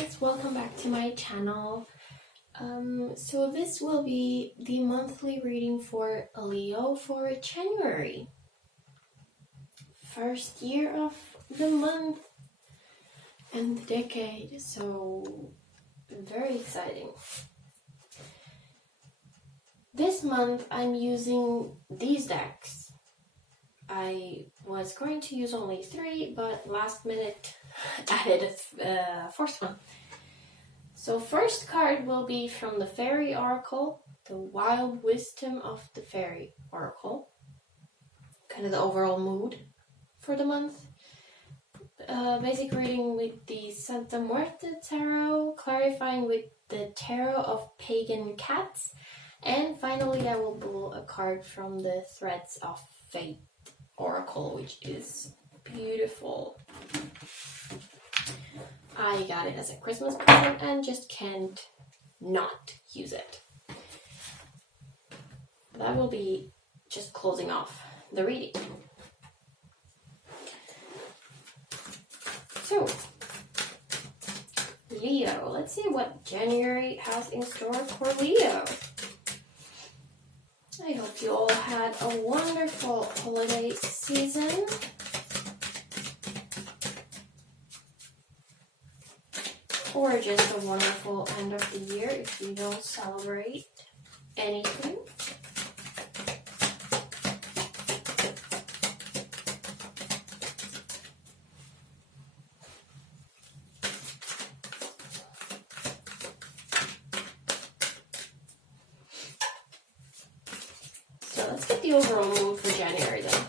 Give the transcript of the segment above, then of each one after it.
guys, welcome back to my channel. So this will be the monthly reading for Leo for January. First year of the month and the decade, so very exciting. This month I'm using these decks. I was going to use only 3, but last minute added a fourth one. So first card will be from the Faery Oracle, the Wild Wisdom of the Faery Oracle. Kind of the overall mood for the month. Basic reading with the Muerte Tarot, clarifying with the Tarot of Pagan Cats, and finally I will pull a card from the Threads of Fate Oracle, which is beautiful. I got it as a Christmas present and just can't not use it. That will be just closing off the reading. So, Leo, let's see what January has in store for Leo. I hope you all had a wonderful holiday season. Or just a wonderful end of the year if you don't celebrate anything. So let's get the overall mood for January then.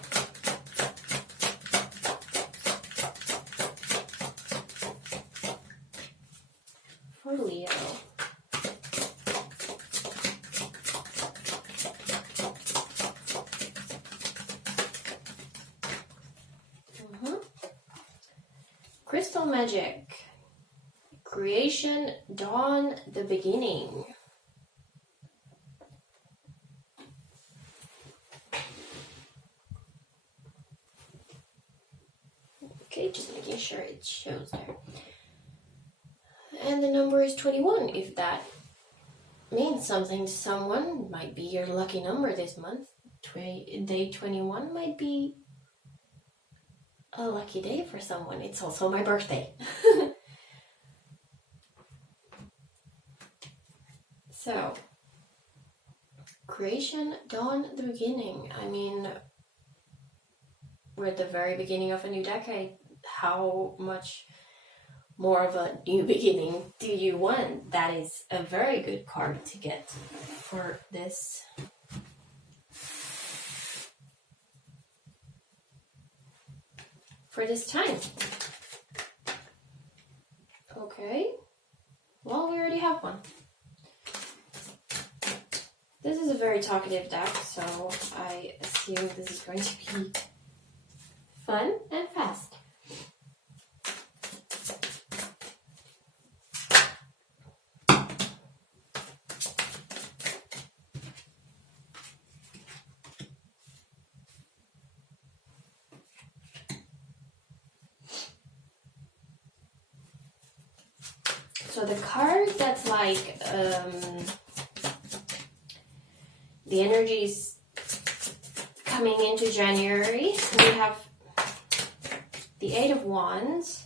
For Leo. Crystal Magic. Creation, dawn, the beginning. Okay, just making sure it shows there. And the number is 21. If that means something to someone, it might be your lucky number this month. Day 21 might be a lucky day for someone. It's also my birthday. So, creation, dawn, the beginning. I mean, we're at the very beginning of a new decade. How much more of a new beginning do you want? That is a very good card to get for this. For this time. Okay. Well, we already have one. This is a very talkative deck, so I assume this is going to be fun and fast. So the card that's like the energies coming into January, we have the 8 of Wands.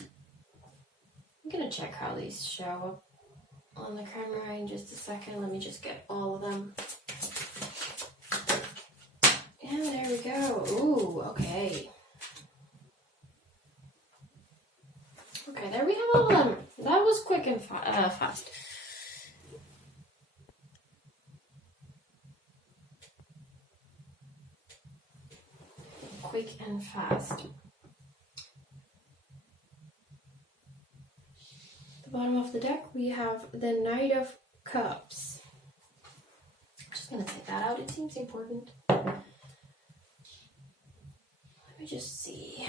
I'm gonna check how these show up on the camera in just a second. Let me just get all of them. And there we go. Ooh, okay. Okay, there we have all of them. That was quick and fast. Quick and fast. The bottom of the deck, we have the Knight of Cups. I'm just going to take that out. It seems important. Let me just see.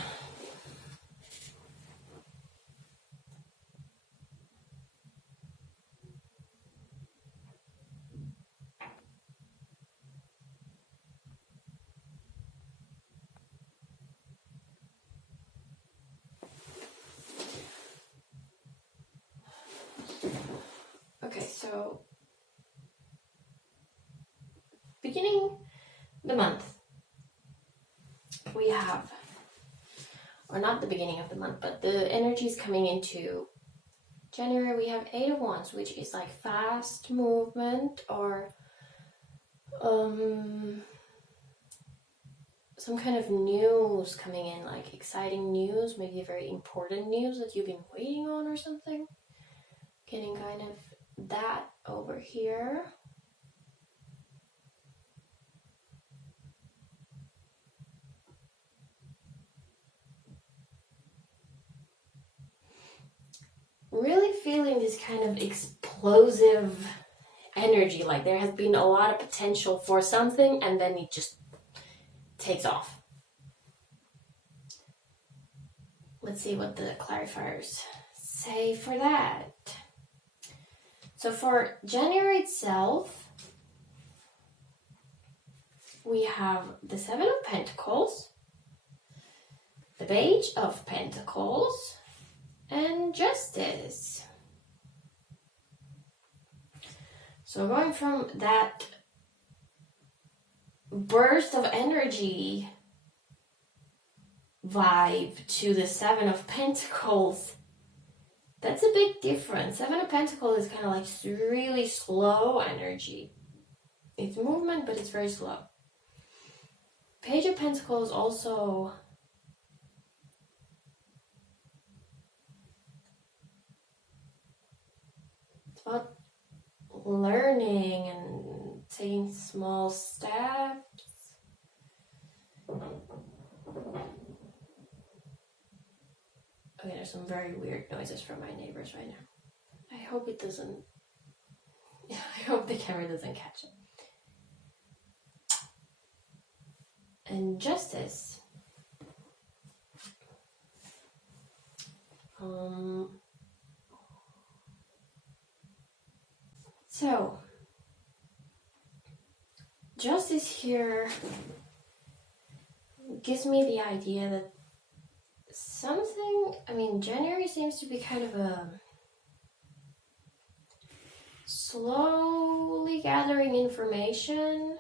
So, beginning the month, we have, or not the beginning of the month, but the energies coming into January, we have Eight of Wands, which is like fast movement or some kind of news coming in, like exciting news, maybe very important news that you've been waiting on or something. Getting kind of that over here. Really feeling this kind of explosive energy, like there has been a lot of potential for something and then it just takes off. Let's see what the clarifiers say for that. So for January itself, we have the Seven of Pentacles, the Page of Pentacles, and Justice. So going from that burst of energy vibe to the Seven of Pentacles, that's a big difference. Seven of Pentacles is kind of like really slow energy. It's movement, but it's very slow. Page of Pentacles also it's about learning and taking small steps. Okay, there's some very weird noises from my neighbors right now. I hope it doesn't... I hope the camera doesn't catch it. And Justice. So, Justice here gives me the idea that something, January seems to be kind of a slowly gathering information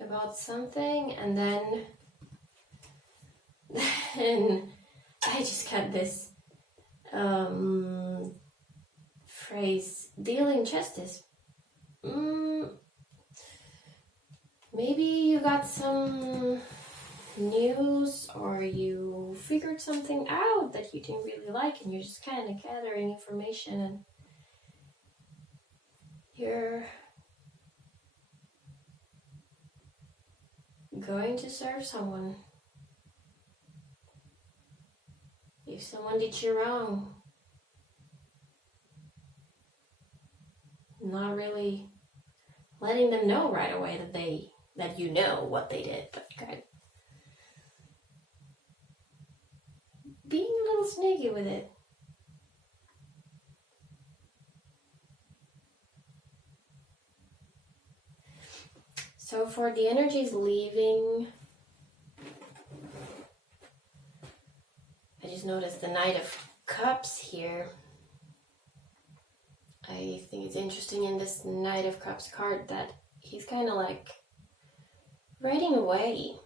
about something, and then I just got this phrase, dealing justice. Maybe you got some news or you figured something out that you didn't really like and you're just kind of gathering information and you're going to serve someone. If someone did you wrong, not really letting them know right away that you know what they did, but kind of being a little sneaky with it. So for the energies leaving, I just noticed the Knight of Cups here. I think it's interesting in this Knight of Cups card that he's kind of like riding away.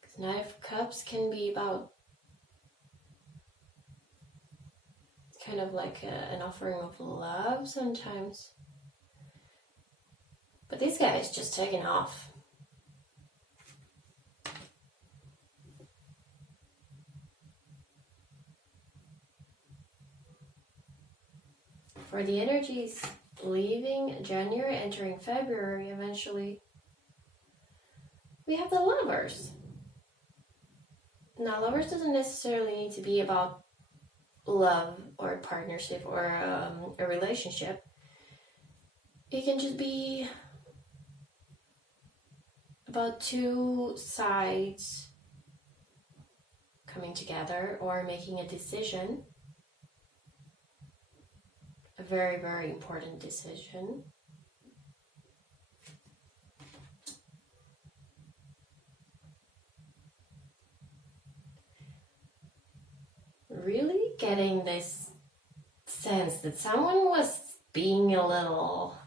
Because Knight of Cups can be about kind of like an offering of love sometimes. But this guy is just taking off. For the energies leaving January, entering February eventually, we have the Lovers. Now, Lovers doesn't necessarily need to be about love or a partnership or a relationship. It can just be about two sides coming together or making a decision. A very, very important decision. Really getting this sense that someone was being a little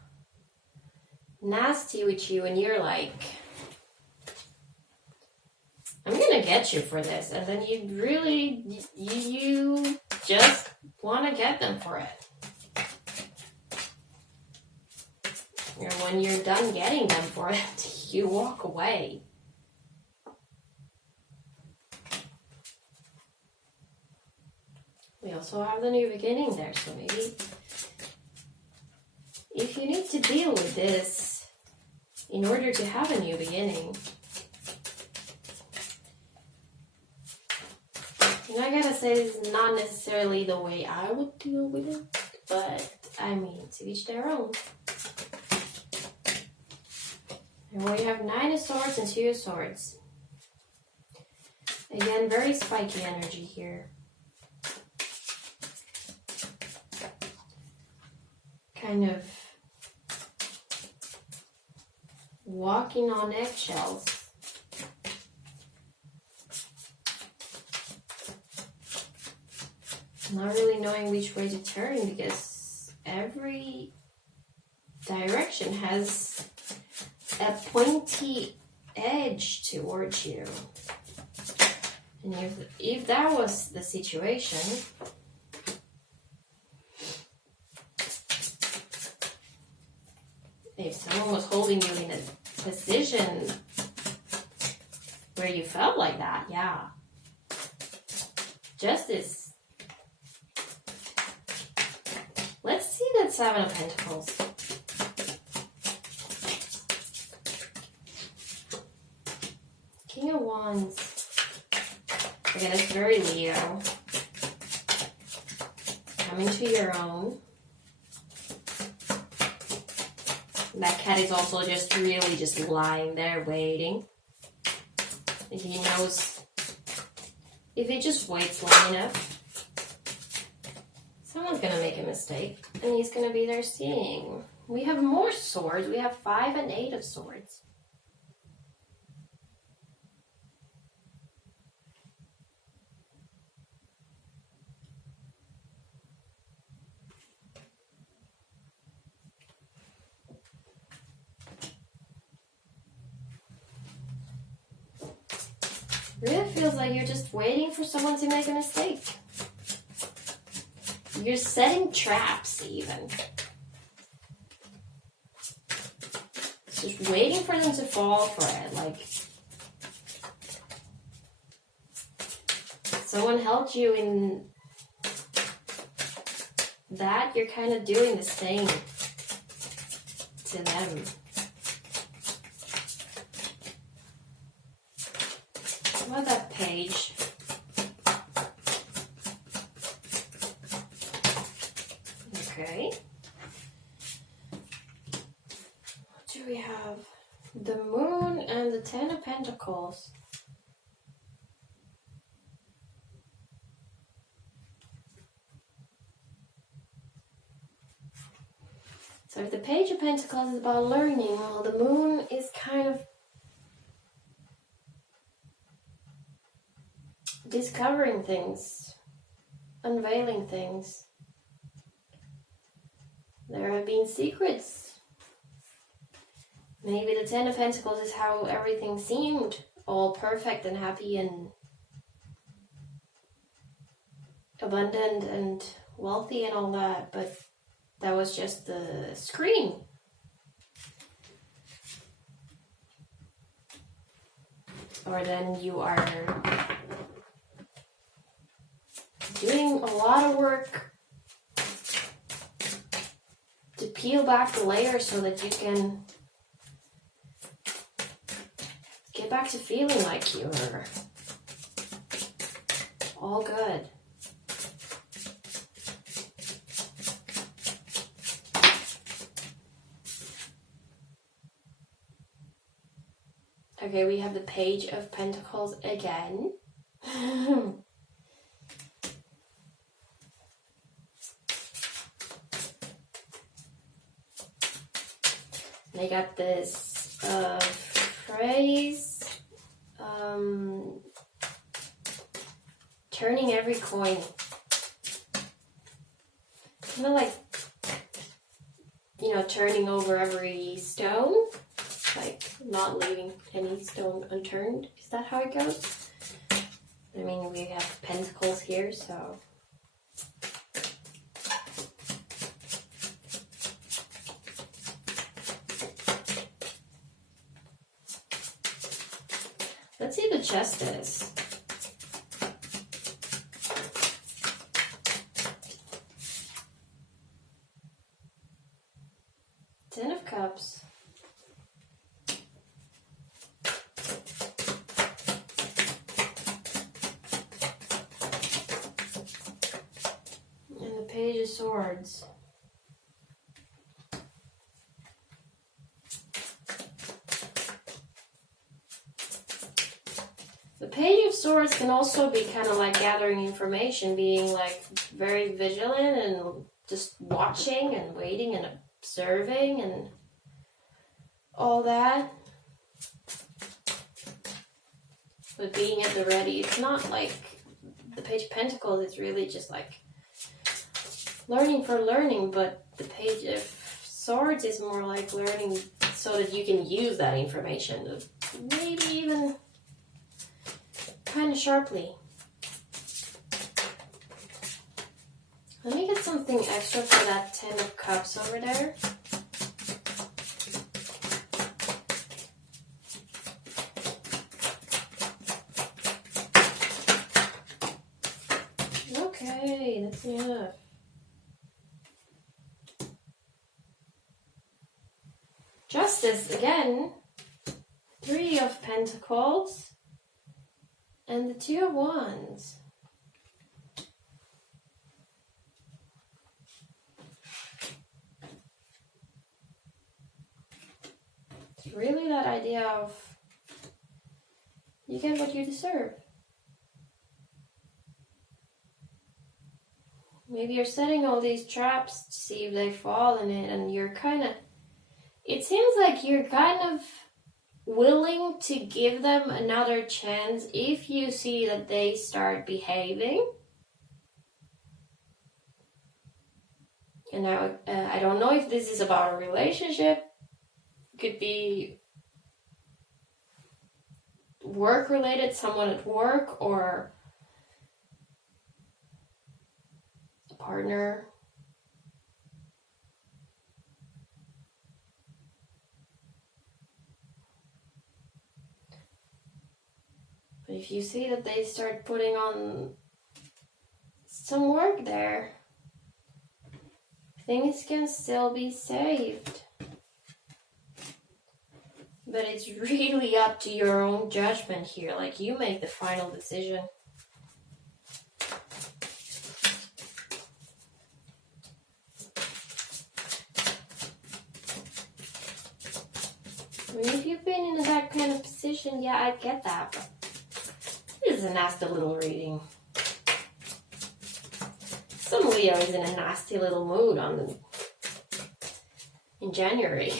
nasty with you and you're like, I'm gonna get you for this, and then you just want to get them for it. And when you're done getting them for it, you walk away. We also have the new beginning there, so maybe if you need to deal with this in order to have a new beginning, and I gotta say, this is not necessarily the way I would deal with it, but I mean, to each their own. And we have 9 of Swords and 2 of Swords. Again, very spiky energy here. Kind of walking on eggshells. Not really knowing which way to turn because every direction has a pointy edge towards you. And if that was the situation, if someone was holding you in a position where you felt like that, yeah. Justice. Let's see that 7 of Pentacles. King of Wands. Again, it's very Leo. Coming to your own. That cat is also just really just lying there waiting. He knows if he just waits long enough, someone's gonna make a mistake and he's gonna be there seeing. We have more swords. We have 5 and 8 of Swords. Really feels like you're just waiting for someone to make a mistake. You're setting traps even. Just waiting for them to fall for it. Like someone helped you in that, you're kind of doing the same to them. What about that page? Okay. What do we have? The Moon and the 10 of Pentacles. So if the Page of Pentacles is about learning, well, the Moon is kind of discovering things, unveiling things. There have been secrets. Maybe the 10 of Pentacles is how everything seemed all perfect and happy and abundant and wealthy and all that, but that was just the screen. Or then you are doing a lot of work to peel back the layers so that you can get back to feeling like you're all good. Okay, we have the Page of Pentacles again. They got this phrase, turning every coin. kind of like, you know, turning over every stone, like not leaving any stone unturned. Is that how it goes? I mean, we have pentacles here, so... Let's see the Justice. Ten of Cups. And the Page of Swords. The Page of Swords can also be kind of like gathering information, being like very vigilant and just watching and waiting and observing and all that. But being at the ready, it's not like the Page of Pentacles, it's really just like learning for learning, but the Page of Swords is more like learning so that you can use that information, maybe even kind of sharply. Let me get something extra for that Ten of Cups over there. Okay, that's enough. Justice again. Three of Pentacles. And the Two of Wands. It's really that idea of you get what you deserve. Maybe you're setting all these traps to see if they fall in it, and you're kind of... It seems like you're kind of willing to give them another chance if you see that they start behaving. And now, I don't know if this is about a relationship. It could be work-related, someone at work, or a partner. But if you see that they start putting on some work there, things can still be saved. But it's really up to your own judgment here. Like, you make the final decision. I mean, if you've been in that kind of position, yeah, I get that. But this is a nasty little reading. Some Leo is in a nasty little mood in January.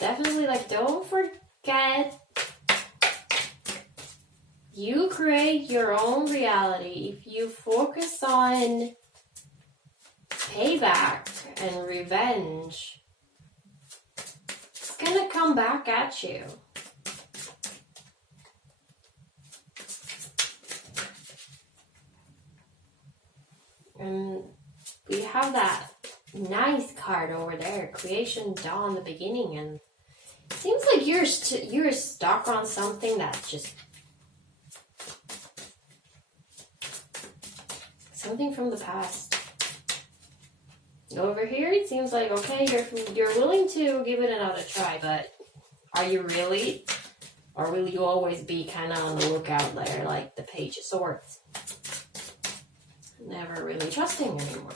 Definitely, like, don't forget, you create your own reality. If you focus on payback and revenge, it's gonna come back at you. And we have that nice card over there, Creation, Dawn, the Beginning, and it seems like you're stuck on something that's just something from the past. Over here, it seems like, okay, you're willing to give it another try, but are you really? Or will you always be kind of on the lookout there, like the Page of Swords? Never really trusting anymore.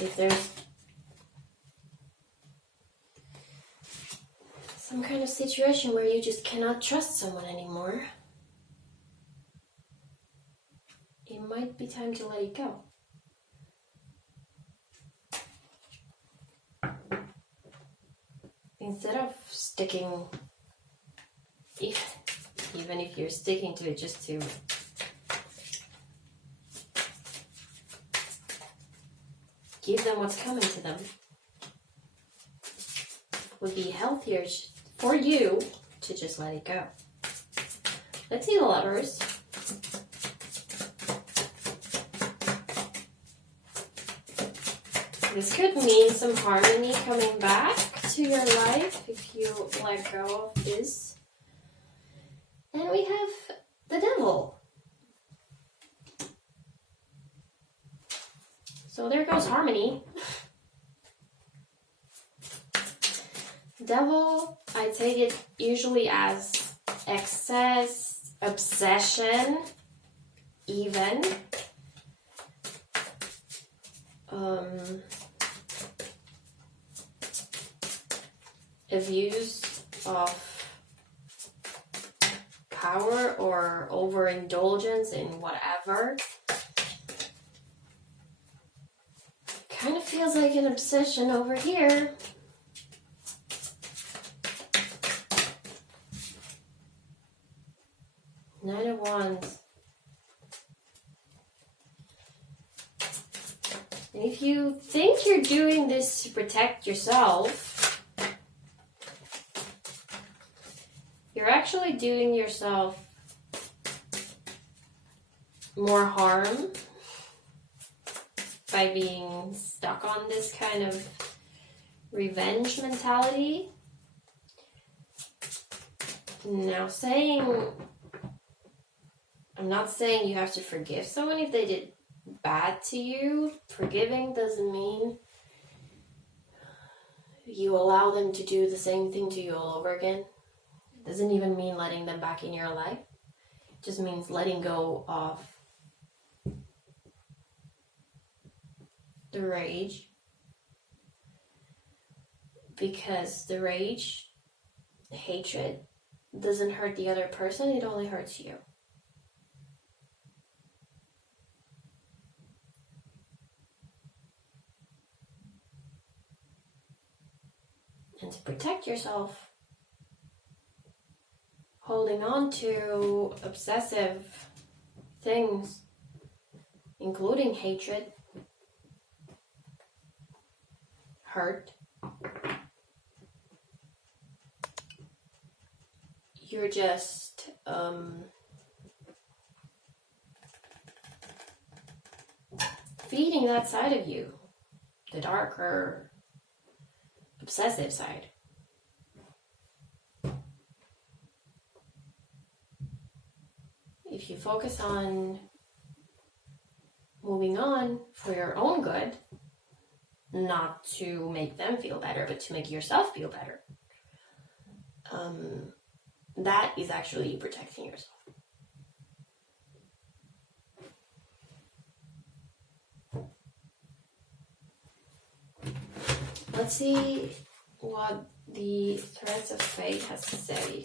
If there's some kind of situation where you just cannot trust someone anymore, it might be time to let it go. Instead of sticking even if you're sticking to it just to give them what's coming to them, would be healthier for you to just let it go. Let's see the Lovers. This could mean some harmony coming back to your life if you let go of this. And we have the Devil. So there goes harmony. Devil, I take it usually as excess, obsession, even. Abuse of power or overindulgence in whatever. Kind of feels like an obsession over here. Nine of Wands. And if you think you're doing this to protect yourself, you're actually doing yourself more harm by being stuck on this kind of revenge mentality. Now I'm not saying you have to forgive someone if they did bad to you. Forgiving doesn't mean you allow them to do the same thing to you all over again. It doesn't even mean letting them back in your life. It just means letting go of the rage. Because the rage, hatred, doesn't hurt the other person, it only hurts you. And to protect yourself, holding on to obsessive things, including hatred, hurt, you're just feeding that side of you, the darker, obsessive side. If you focus on moving on for your own good, not to make them feel better, but to make yourself feel better, that is actually protecting yourself. Let's see what the Threads of Fate has to say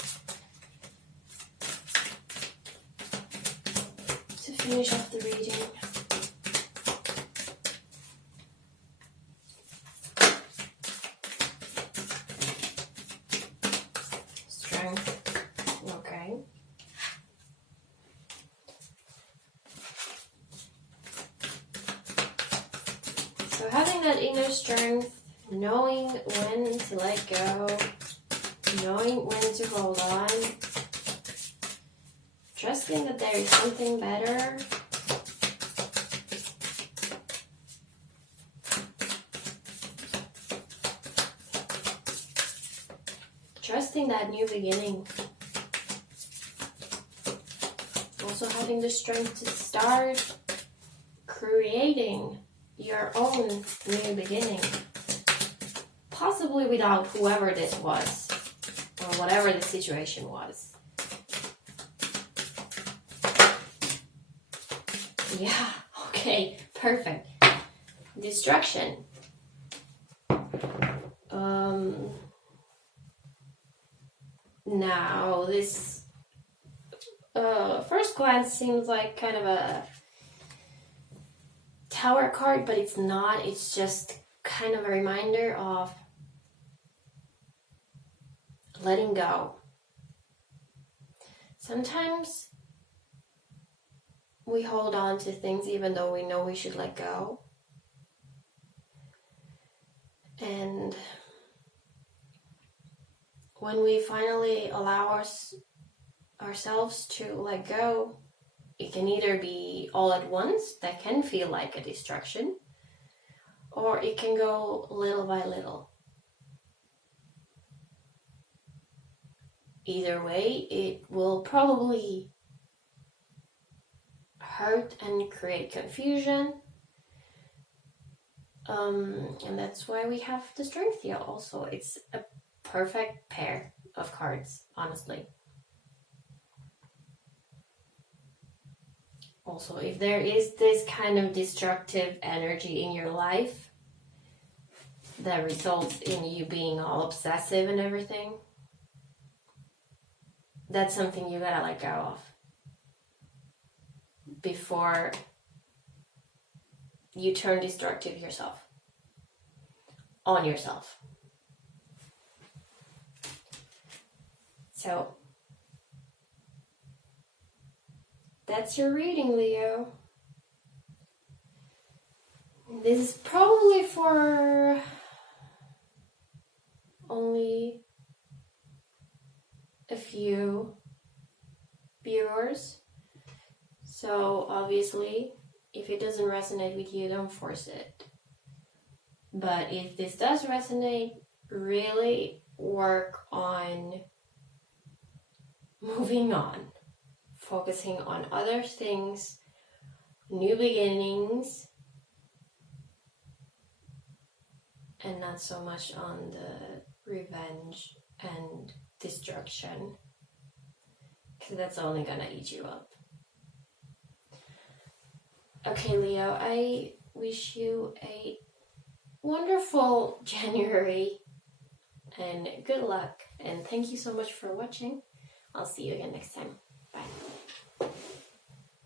to finish off the reading. Strength. Okay. So having that inner strength, knowing when to let go, knowing when to hold on, trusting that there is something better, trusting that new beginning, also having the strength to start creating your own new beginning. Possibly without whoever this was, or whatever the situation was. Yeah, okay, perfect. Destruction. Now, this first glance seems like kind of a Tower card, but it's not. It's just kind of a reminder of letting go. Sometimes we hold on to things even though we know we should let go. And when we finally allow ourselves to let go, it can either be all at once, that can feel like a distraction, or it can go little by little. Either way, it will probably hurt and create confusion. And that's why we have the Strength here also. It's a perfect pair of cards, honestly. Also, if there is this kind of destructive energy in your life that results in you being all obsessive and everything, that's something you gotta let go of before you turn destructive yourself, on yourself. So, that's your reading, Leo. This is probably for only a few viewers. So obviously, if it doesn't resonate with you, don't force it. But if this does resonate, really work on moving on, focusing on other things, new beginnings, and not so much on the revenge and destruction, because that's only gonna eat you up. Okay, Leo, I wish you a wonderful January and good luck, and thank you so much for watching. I'll see you again next time.